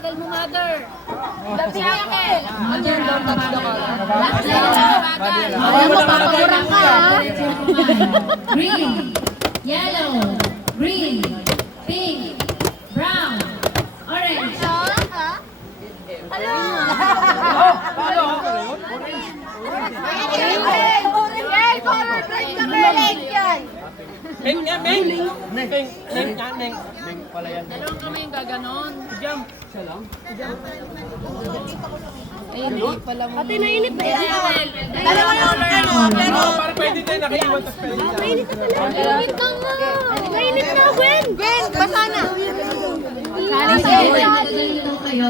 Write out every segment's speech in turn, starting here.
bagal mo, mother. Mother, don't touch the color. Alam mo, papakurang ka, ha? Green, yellow, green, pink, brown, orange. Meng yan, Meng! Meng pala yan. Dalawang kami yung gaganon. Jump! Siya lang? Ay, hindi pala mo. Ate, nainit na yan. Dalawa yung ano, pero... Parang pwede tayo nakaiwan tapos pwede tayo. Mainit na pala. Mainit na nga. Mainit na, Gwen. Gwen, basa na. Magaling daw kayo.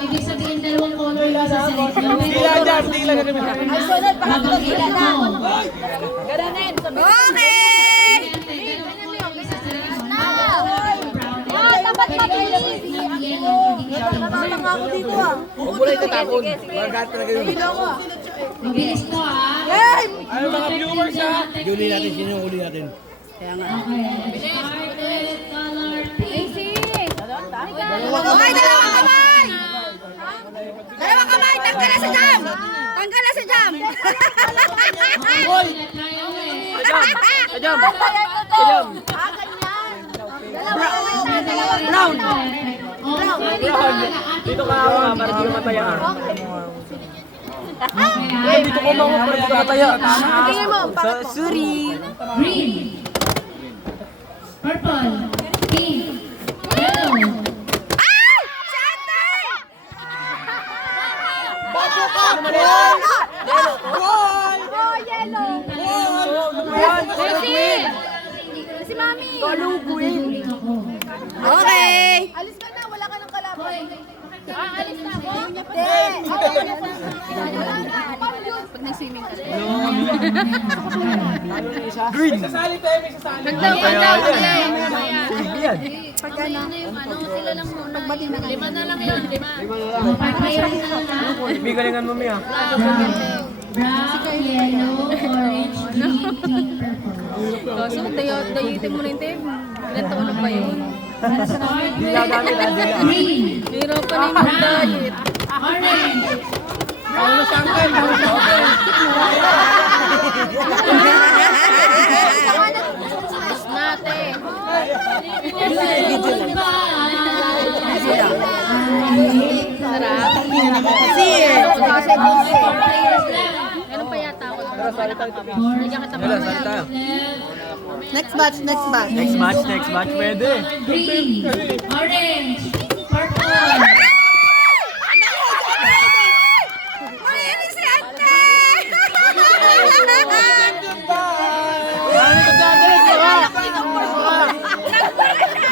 Ibig sabihin dalawang color yung saselect nyo. Dila dyan, dila na naman. Ay, sunod, pangatlo sila na. Gananin. Okay! Tapat mabilis. Natatanga ako dito ah. Huwag mo na itatapon. Margat talaga yun. Mabilis po ah. Hey! Ay, mga viewers ha! Huli natin, sino yung huli natin? Okay. Scarlet color pink. Okay, dalawang kamay! Dalawang kamay, tanggal na sa jam! Tanggal na sa jam! Sajam! Sajam! Brown! Dito ka awa nga, para di ka mataya. Dito ko mga para di ka mataya. Tingin mo, Sorry! Green, purple, pink, yellow. ay! Sante! Bago ka! Ano man yan? Yellow! Si Mami! Galuguin. Okay! Alis ka na, wala ka ng kalaban. Alis na ako? Hindi! Pag nag-swimming ka. Green! May sasali tayo, may sasali. Pag ano yung ano, sila lang muna. Lima na lang yun, lima. Papayaw na lang. May galingan mo, Mia. Brown, yellow, orange, green, pink, purple. Kaso, dayitin mo na yung tape. Ilan taon na ba yun? Scarlet, Gagamit na dila. green, Hirapan na yung mag-diet. orange. Paulo sangkan! Mas natin. Meron pa yata ako. Bigyan kita pa. Next batch, next batch. Next match, pwede. Green, orange, purple. Mahilig si Ate!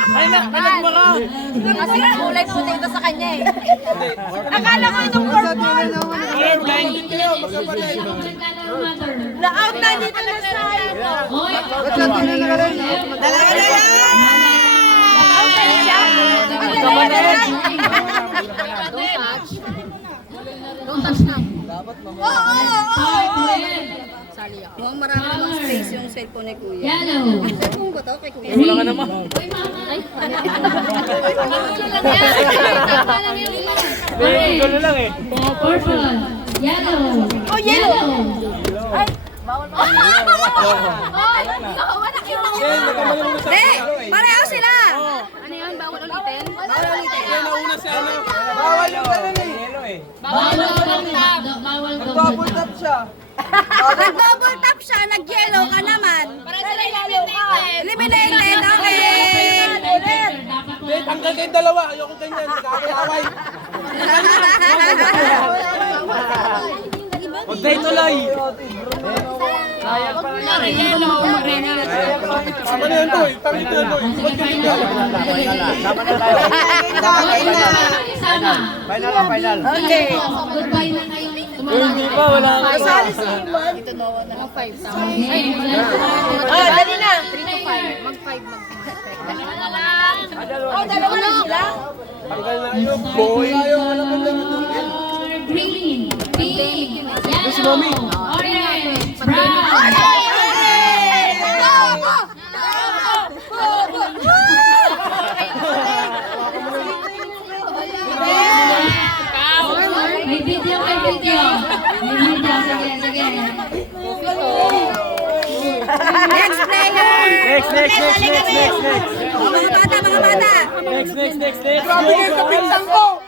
Ay, nagmaka! Kasi kulay puti ito sa kanya eh. Akala ko itong purple. Ay, blinded kayo, magkapatid. Na-out na dito na side. Hoy, Dalaga na yan! Out na siya. Don't touch na. Oo! Mukhang marami namang space yung cellphone ni Kuya. yellow, Cellphone ko to kay Kuya. Wala ka naman. May gulo lang eh. purple, yellow, Oh, yellow. Hindi! Pareho sila! Ano yun? Bawal ulitin? Bawal ulitin. Nauna si ano. Bawal yung ganun eh. Yellow eh. bawal double tap. Nag-double tap siya, nag-yellow ka naman. Eliminated, okay! Eh, tanggal kayong dalawa. Ayoko ganyan. Nag-away-away. Huwag tayo tuloy. Sayang pa lang yan. Sama na yan to eh. Tanggal na yan to eh. Ba't ganyan ka? Sama na tayo. Final na, final. Okay. Goodbye na kayo. Hindi pa, wala ka. Kasali si Iman. Ito no, mag 5. Oh, dali na. 3 to 5. Mag 5, mag 5. Oh, dalawa na sila. Tanggal na kayo. Boy. Ayaw, alam mo lang. Green, pink, Si Mami. yellow, orange, brown. Go! Go! Go! Go! Next player. Next. Oh, mga bata, mga bata. Next. Grabe kayo sa pingsan ko.